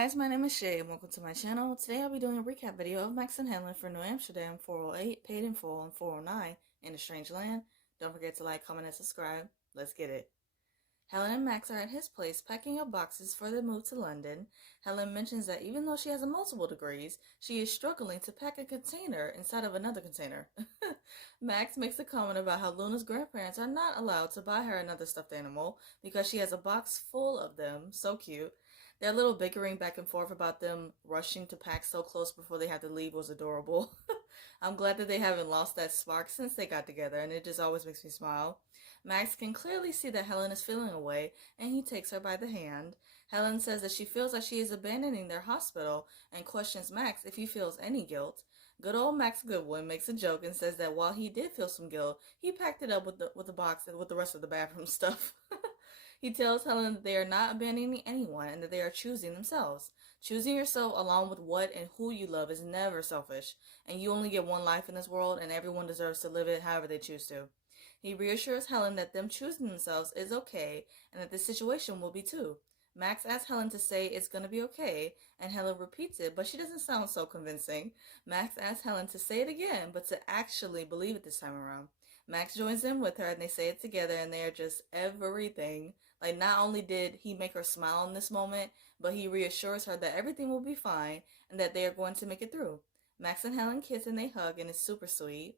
guys, my name is Shay and welcome to my channel. Today I'll be doing a recap video of Max and Helen for New Amsterdam 408, Paid in Full, and 409 in a Strange Land. Don't forget to like, comment, and subscribe. Let's get it. Helen and Max are at his place packing up boxes for the move to London. Helen mentions that even though she has multiple degrees, she is struggling to pack a container inside of another container. Max makes a comment about how Luna's grandparents are not allowed to buy her another stuffed animal because she has a box full of them. So cute. Their little bickering back and forth about them rushing to pack so close before they had to leave was adorable. I'm glad that they haven't lost that spark since they got together, and it just always makes me smile. Max can clearly see that Helen is feeling away, and he takes her by the hand. Helen says that she feels like she is abandoning their hospital and questions Max if he feels any guilt. Good old Max Goodwin makes a joke and says that while he did feel some guilt, he packed it up with the box and with the rest of the bathroom stuff. He tells Helen that they are not abandoning anyone and that they are choosing themselves. Choosing yourself along with what and who you love is never selfish, and you only get one life in this world and everyone deserves to live it however they choose to. He reassures Helen that them choosing themselves is okay and that the situation will be too. Max asks Helen to say it's going to be okay, and Helen repeats it, but she doesn't sound so convincing. Max asks Helen to say it again, but to actually believe it this time around. Max joins in with her and they say it together, and they are just everything. Like, not only did he make her smile in this moment, but he reassures her that everything will be fine and that they are going to make it through. Max and Helen kiss and they hug, and it's super sweet.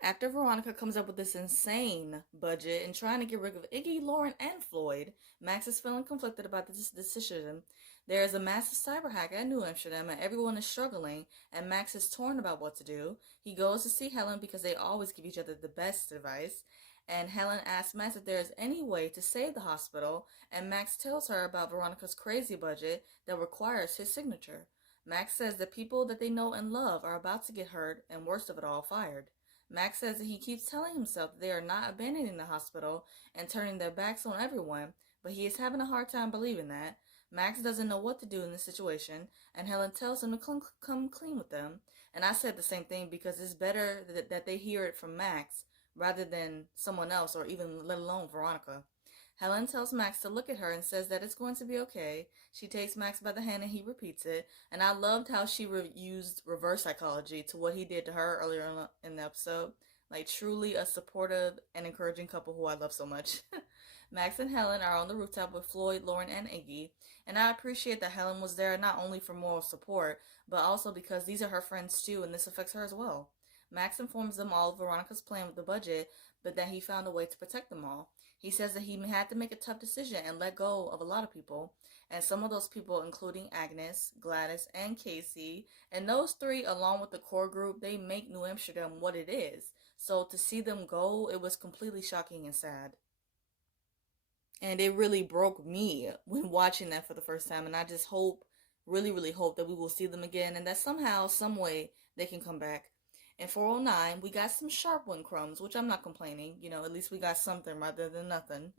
After Veronica comes up with this insane budget and trying to get rid of Iggy, Lauren, and Floyd, Max is feeling conflicted about this decision. There is a massive cyber hack at New Amsterdam and everyone is struggling, and Max is torn about what to do. He goes to see Helen because they always give each other the best advice, and Helen asks Max if there is any way to save the hospital, and Max tells her about Veronica's crazy budget that requires his signature. Max says that people that they know and love are about to get hurt and, worst of it all, fired. Max says that he keeps telling himself that they are not abandoning the hospital and turning their backs on everyone, but he is having a hard time believing that. Max doesn't know what to do in this situation, and Helen tells him to come clean with them. And I said the same thing because it's better that they hear it from Max rather than someone else, or even let alone Veronica. Helen tells Max to look at her and says that it's going to be okay. She takes Max by the hand and he repeats it. And I loved how she used reverse psychology to what he did to her earlier in the episode. Like, truly a supportive and encouraging couple who I love so much. Max and Helen are on the rooftop with Floyd, Lauren, and Iggy. And I appreciate that Helen was there not only for moral support, but also because these are her friends too, and this affects her as well. Max informs them all of Veronica's plan with the budget, but that he found a way to protect them all. He says that he had to make a tough decision and let go of a lot of people, and some of those people including Agnes, Gladys, and Casey, and those three along with the core group, they make New Amsterdam what it is. So to see them go, it was completely shocking and sad. And it really broke me when watching that for the first time, and I just hope, really hope that we will see them again and that somehow, some way, they can come back. In 409, we got some sharp one crumbs, which I'm not complaining. You know, at least we got something rather than nothing.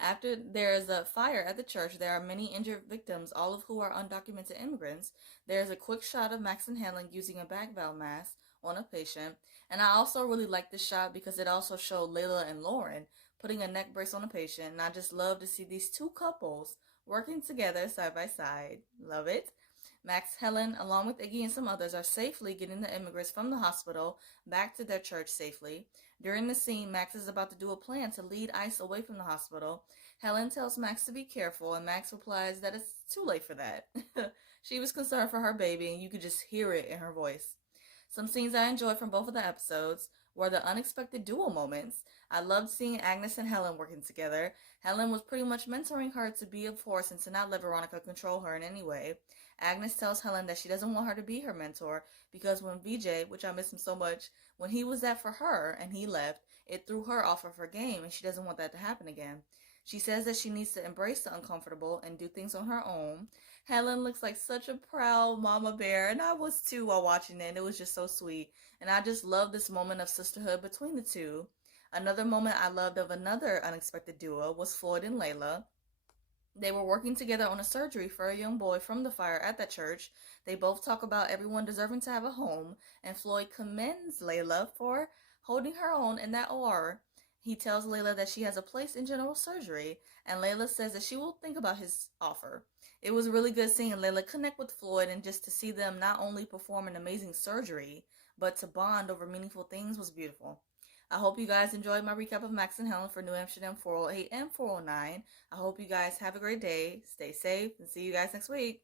After there is a fire at the church, there are many injured victims, all of who are undocumented immigrants. There is a quick shot of Max and Helen using a back valve mask on a patient. And I also really like this shot because it also showed Layla and Lauren putting a neck brace on a patient. And I just love to see these two couples working together side by side. Love it. Max, Helen, along with Iggy and some others, are safely getting the immigrants from the hospital back to their church safely. During the scene, Max is about to do a plan to lead ICE away from the hospital. Helen tells Max to be careful, and Max replies that it's too late for that. She was concerned for her baby, and you could just hear it in her voice. Some scenes I enjoyed from both of the episodes were the unexpected duo moments. I loved seeing Agnes and Helen working together. Helen was pretty much mentoring her to be a force and to not let Veronica control her in any way. Agnes tells Helen that she doesn't want her to be her mentor because when VJ, which I miss him so much, when he was that for her and he left, it threw her off of her game and she doesn't want that to happen again. She says that she needs to embrace the uncomfortable and do things on her own. Helen looks like such a proud mama bear, and I was too while watching it, and it was just so sweet. And I just love this moment of sisterhood between the two. Another moment I loved of another unexpected duo was Floyd and Layla. They were working together on a surgery for a young boy from the fire at that church. They both talk about everyone deserving to have a home, and Floyd commends Layla for holding her own in that OR. He tells Layla that she has a place in general surgery, and Layla says that she will think about his offer. It was really good seeing Layla connect with Floyd, and just to see them not only perform an amazing surgery, but to bond over meaningful things was beautiful. I hope you guys enjoyed my recap of Max and Helen for New Amsterdam 408 and 409. I hope you guys have a great day, stay safe, and see you guys next week.